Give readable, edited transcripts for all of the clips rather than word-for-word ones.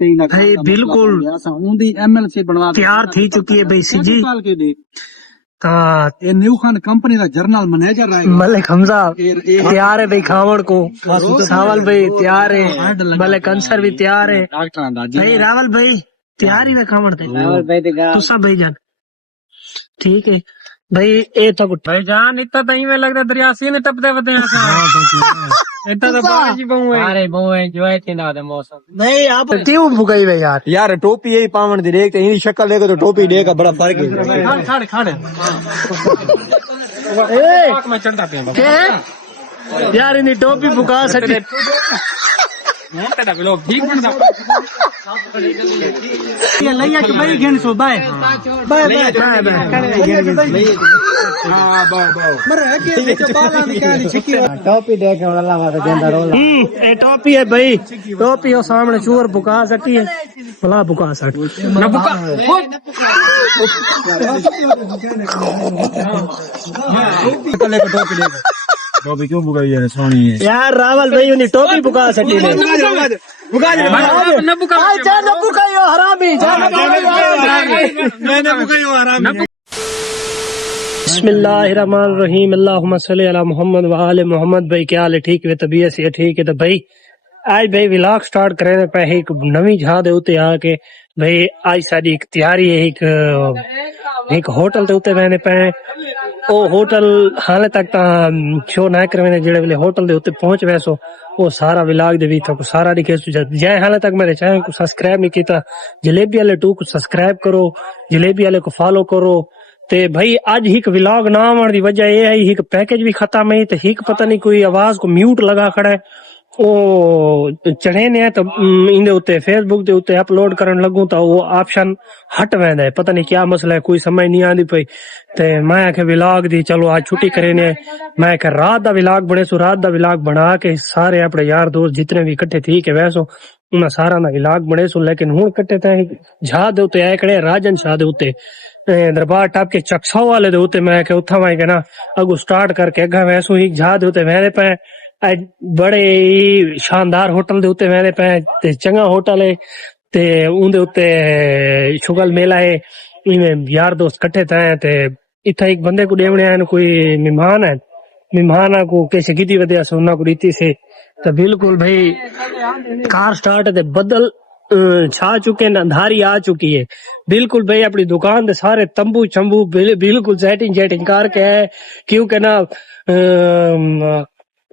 भाई बिल्कुल MLC बनवा तैयार थी चुकी है भाई सी जी ये न्यू खान कंपनी का जनरल मैनेजर है मलिक हमजा तैयार है भाई खावड़ को सावल भाई तैयार है मलिक अंसर भी तैयार है भाई रावल भाई तैयार ही है खावड़ तो सब भाई जान ठीक है भाई ए तो भाई जान इतना तो में लगता दरिया से ने टपदे बते इतना तो पानी जी बहु है अरे बहु है जो है ना दे मौसम नहीं आप क्यों भुगाई भाई यार यार टोपी यही पावन दी देख इनी शक्ल देखो तो टोपी दे का बड़ा फर्क है खाड़ खाड़ ए मैं चढ़ता पे क्या यार इन्हें टोपी भुगा सकते तेरा भी लोग ठीक बन ये लैया के भाई घेन सो बाय बाय बाय हां बाय मरे के नीचे बाला निकाली छिकी टोपी दे के वाला वाला गेंदा रोला ए टोपी है भाई टोपी हो सामने चूर भुगा सकती है भला भुगा सकती ना बुका कले को टोपी दे टोपी क्यों बुगाई है सोनी है यार रावल भाई उन्हें टोपी भुगा सकती है बुगा दे ना बुका जा न भुगायो हरामी जा न मैंने बुगाई हरामी बिस्मिल्लाहिर्रहमानिर्रहीम अल्लाहुम्मा सल्ली अला मोहम्मद व आले मोहम्मद भाई क्या हाल है ठीक है तबीयत से ठीक है तो भाई आज भाई व्लॉग स्टार्ट करे पे एक नवी जगह दे उत्ते आके भाई आज साडी एक तैयारी है एक होटल दे उत्ते मैंने पे ओ होटल हाले तक ता शो ना करवे जेड़े वाले होटल दे उत्ते पहुंच वैसो वो सारा व्लॉग दे भी तो सारा दिखे जय हाले तक मेरे चैनल को सब्सक्राइब नहीं किया जलेबी वाले 2 को सब्सक्राइब करो जलेबी वाले को फॉलो करो ते भाई आज हिक व्लॉग ना आने की वजह ये है हिक पैकेज भी खत्म है तो हिक पता नहीं कोई आवाज को म्यूट लगा खड़ा है वो चढ़े ने तो इंदे उत्ते फेसबुक दे उत्ते अपलोड करन लगूं तो वो ऑप्शन हट वेंदा है पता नहीं क्या मसला है कोई समझ नहीं आंदी पई ते मैं आखे व्लॉग दी चलो आज छुट्टी करे ने मैं आखे रात दा व्लॉग बने सो रात दा व्लॉग बना के सारे अपने यार दोस्त जितने भी इकट्ठे थी के वैसो उन्हें सारा ना व्लॉग बने सो लेकिन हुन कट्टे ते झा दे उत्ते आए खड़े राजन शाह दे उत्ते दरबार टाप के चक्सा वाले दे उत्ते मैं के उठा मैं के ना अगू स्टार्ट करके अगा वैसो ही झा दे उत्ते मेरे पे बड़े शानदार होटल दे उत्ते मेरे पे ते चंगा होटल है ते उंदे उत्ते शुगल मेला है इनमें यार दोस्त इकट्ठे थे ते इथा एक बंदे को देवने आए कोई मेहमान है मेहमान को कैसे कीती वजह से उन्ना को रीति से तो बिल्कुल भाई कार स्टार्ट है बदल छा चुके न अंधारी आ चुकी है बिल्कुल भाई अपनी दुकान दे सारे तंबू चंबू बिल्कुल सेटिंग करके है क्योंकि ना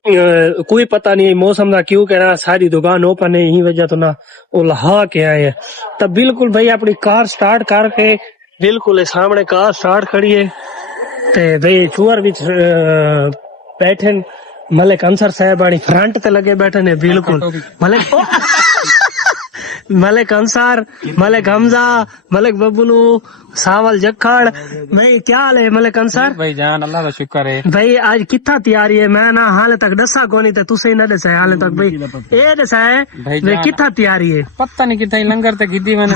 कोई पता नहीं मौसम का क्यों कहना सारी दुकान ओपन है यही वजह तो ना वो लहा के आए हैं तब बिल्कुल भाई अपनी कार स्टार्ट करके बिल्कुल सामने कार स्टार्ट खड़ी है ते भाई चूर भी बैठे मलिक अंसर साहब आनी फ्रंट ते लगे बैठे ने बिल्कुल मलिक अंसार मलिक हमजा मलिक बबलू सावल जखड़ भाई क्या हाल है मलिक अंसार भाई जान अल्लाह का शुक्र है भाई आज कितना तैयारी है मैं ना हाले तक दसा कोनी ते तुसे ना दसा हाले तक भाई ए दसा है भाई कितना तैयारी है पता नहीं कितना लंगर ते गिद्दी मैंने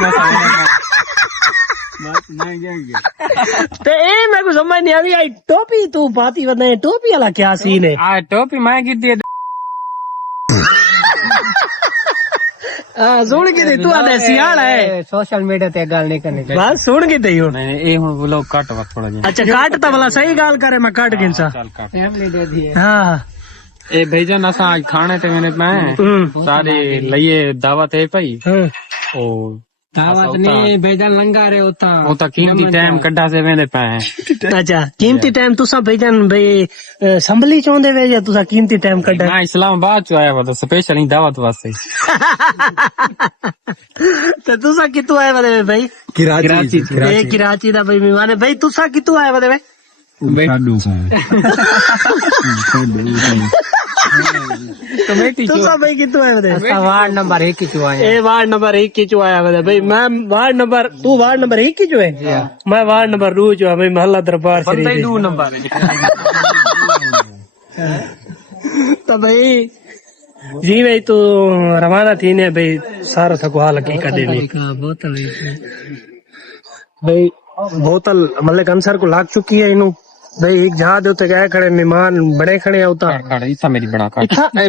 ते ए मैं को समझ नहीं आई टोपी तू बाती बताए टोपी वाला क्या सीन है आ टोपी मैं गिद्दी सुन के तू आदे सियाल है सोशल मीडिया ते गल नहीं करनी बस सुन के दे नहीं ए हुन व्लॉग काट वा थोड़ा जिहा अच्छा काट ता भला सही गाल करे मैं काट गिनसा चल काट फैमिली दे दी हां ए भाईजान असा आज खाने ते मैंने मैं सारे लइए दावत है भाई ओ दावत नहीं बेजान लंगा रे ओता कीमती टाइम कड्डा से वेंदे पे अच्छा कीमती टाइम तुसा भाईजान भाई संभली चोंदे वे या तुसा कीमती टाइम कड्डा मैं इस्लामाबाद चो आया था स्पेशल ही दावत वास्ते तो तुसा कितु आया बदे भाई कराची दा भाई मेहमान भाई तुसा कितु आया बदे कमेटी तुसा भाई कितु आया बदे वार्ड नंबर 1 चो आया ए वार्ड नंबर 1 की चो आया बदे भाई मैं वार्ड नंबर तू वार्ड नंबर 1 की जो है मैं वार्ड नंबर 2 जो है भाई मोहल्ला दरबार बंदा ही 2 नंबर है तो भाई जी भाई तो रवाना थी ने भाई सारा थको हाल की कर देनी बोतल भाई बोतल मलिक अंसर को लाग चुकी है इनू भाई एक जहाज होते गए खड़े मेहमान बड़े खड़े होता इतना मेरी बना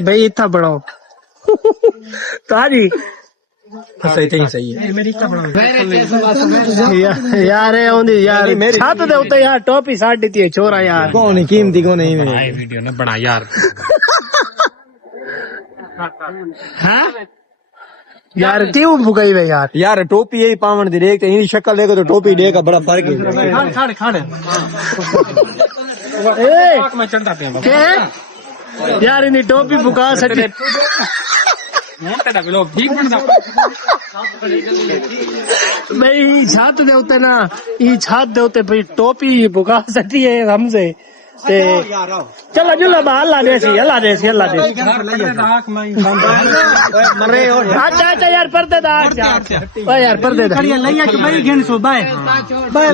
भाई इतना बढ़ाओ ताजी सही सही है यार ए ओंदी यार छत दे उत्ते यार टोपी साड़ दी है छोरा यार कौन है कीमती कौन है वीडियो ने बना यार हैं यार क्यों भुगाई वे यार यार टोपी यही पावन दी देखते इनकी शक्ल देखो तो टोपी देख बड़ा फर्क है खाड़ ए मैं चढ़ता पे के है? यार इन्हें टोपी भुगा सटी तेरा लोग ठीक बनदा भाई छत दे उत्ते ना ई छत दे उत्ते भाई टोपी भुगा सटी है हमसे ते चलो जुला हल्ला दे सी मरे और अच्छा अच्छा यार पर्दे दा ओ यार पर्दे दा लैया के भाई घेन सो बाय बाय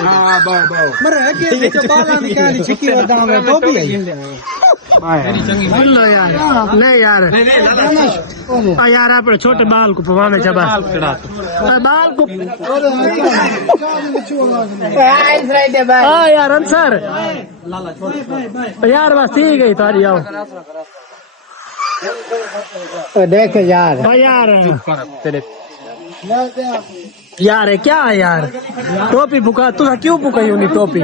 हां बाय मरे के विच बाला दी काली छिकी वदा में टोपी आई लो यार ले यार आ यार अपने छोटे बाल को पवाने चबा बाल को हाँ यार अंसर यार बस ठीक है तारी आओ देख यार यार है क्या है यार टोपी बुका तू क्यों बुकाई होनी टोपी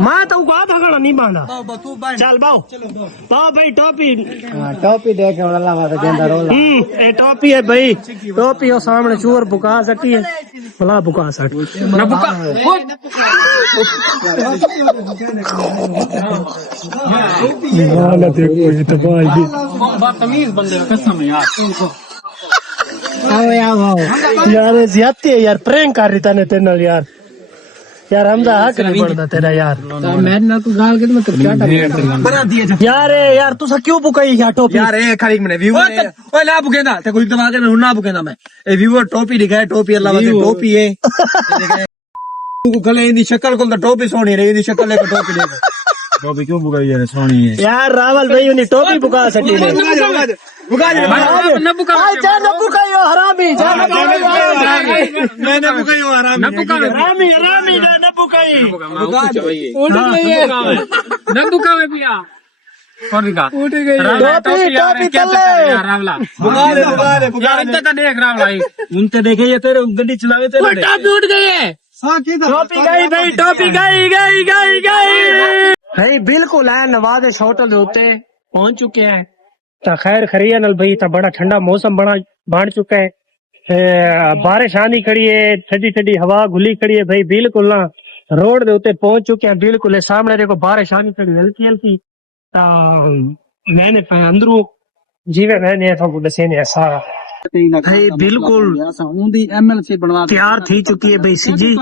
मैं तो बात हगड़ा नहीं बांधा चल बाओ भाई टोपी देख ए टोपी है भाई टोपी हो सामने चूर बुका सकती है भला बुका सकती ना बुका देखो ये तो भाई बदतमीज बंदे का कसम है यार यार ज्यादा है यार प्रैंक कर रही था ने तेरे नाल यार हमजा हक नहीं पड़ता तेरा यार मैं ना तू गाल के मतलब क्या बना दिए यार तू क्यों बुकाई यार टोपी यार ए खाली मैंने व्यू ओए ना बुकेंदा ते कोई दिमाग में ना बुकेंदा मैं ए व्यूअर टोपी लिखा है टोपी अल्लाह वाले टोपी है तू गले इंदी शक्ल को तो टोपी सोनी रही इंदी शक्ल है टोपी देखो टोपी क्यों बुगाई है सोनी है यार रावल भाई उन्हें टोपी बुका सटी ने बुका दे ना बुका जा न बुकायो हरामी जा न मैंने बुकायो आराम ना बुका हरामी न बुकाई उठ गई है ना बुका में पिया और दिखा उठ गई टोपी तले रावला बुका दे यार इतना का देख रावला उनते देखे ये तेरे गड्डी चलावे तेरे टोपी उठ गई है टोपी गई भाई टोपी गई भाई बिल्कुल है नवाज होटल होते पहुंच चुके हैं तो खैर खरिया नल भाई तो बड़ा ठंडा मौसम बन चुका है बारिश आनी खड़ी है ठंडी ठंडी हवा घुली खड़ी है भाई बिल्कुल ना रोड दे उत्ते पहुंच चुके हैं बिल्कुल सामने देखो बारिश आनी खड़ी हल्की हल्की मैंने अंदरू जीवे मैंने दसे ने सारा भाई बिल्कुल तैयार थी चुकी है भाई सीजी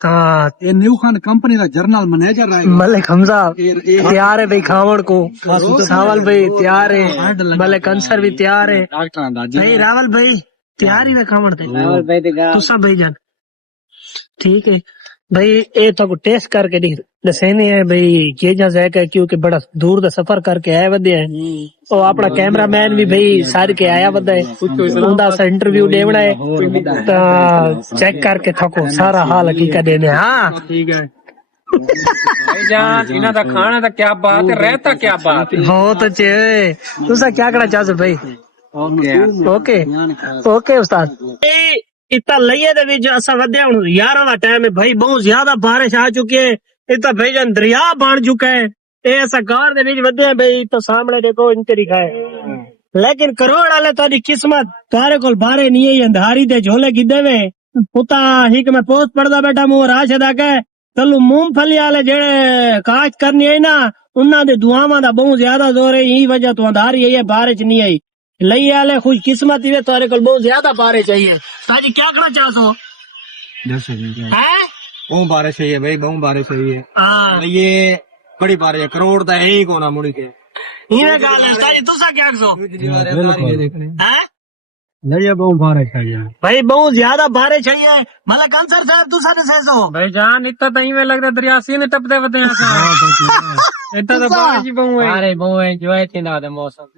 ये न्यू खान कंपनी का जर्नल मैनेजर है मलिक हमजा तैयार है भाई खावड़ को सावल भाई तैयार है मलिक अंसर भी तैयार है भाई रावल भाई तैयार ही वे खावड़ थे तू सब भाई जान ठीक है भाई ये तो टेस्ट करके दसेने है भाई ये जा जाएगा क्योंकि बड़ा दूर का सफर करके आया वदे है और अपना कैमरामैन भी भाई सार के आया वदा है उनका इंटरव्यू देवना है तो चेक करके थको सारा हाल हकीकत देने हाँ ठीक है जान इना दा खाना दा क्या बात है रहता क्या बात है हो तो चे तुसा क्या करना चाहते भाई ओके उस्ताद इतना लइए दे विच असा वदे हुन 11 दा टाइम है भाई बहुत ज्यादा बारिश आ चुकी है इतना भाई जान दरिया बन चुका है ये ऐसा गार दे विच वदे हैं भाई तो सामने देखो इनते लिखा है लेकिन करोड़ वाले तारी किस्मत तारे कोल बारे नहीं है अंधारी दे झोले गिदे में पुता हिक में पोस्ट पड़दा बैठा मुंह राशिद आके चलो मूंगफली वाले जेड़े काश्त करनी है ना उन्हां दे दुआवां दा बहुत ज्यादा जोर है यही वजह तो अंधारी है बारिश नहीं आई लई आले खुश किस्मत ही तारे को बहुत ज्यादा बारिश चाहिए ताजी क्या करना चाहते हो बहुत बारिश है भाई बहुत बारिश है हाँ ये बड़ी बारिश है करोड़ तो है ही कोना मुड़ी के ये गाल है ताजी तुसा क्या कहो नहीं बहुत बारिश है भाई बहुत ज्यादा बारिश चाहिए मतलब आंसर साहब तुसा ने सो भाई जान इतना तो ही में लगता दरिया सीने टपते वते इतना तो बारिश ही बहु है अरे बहु है जो है थी ना मौसम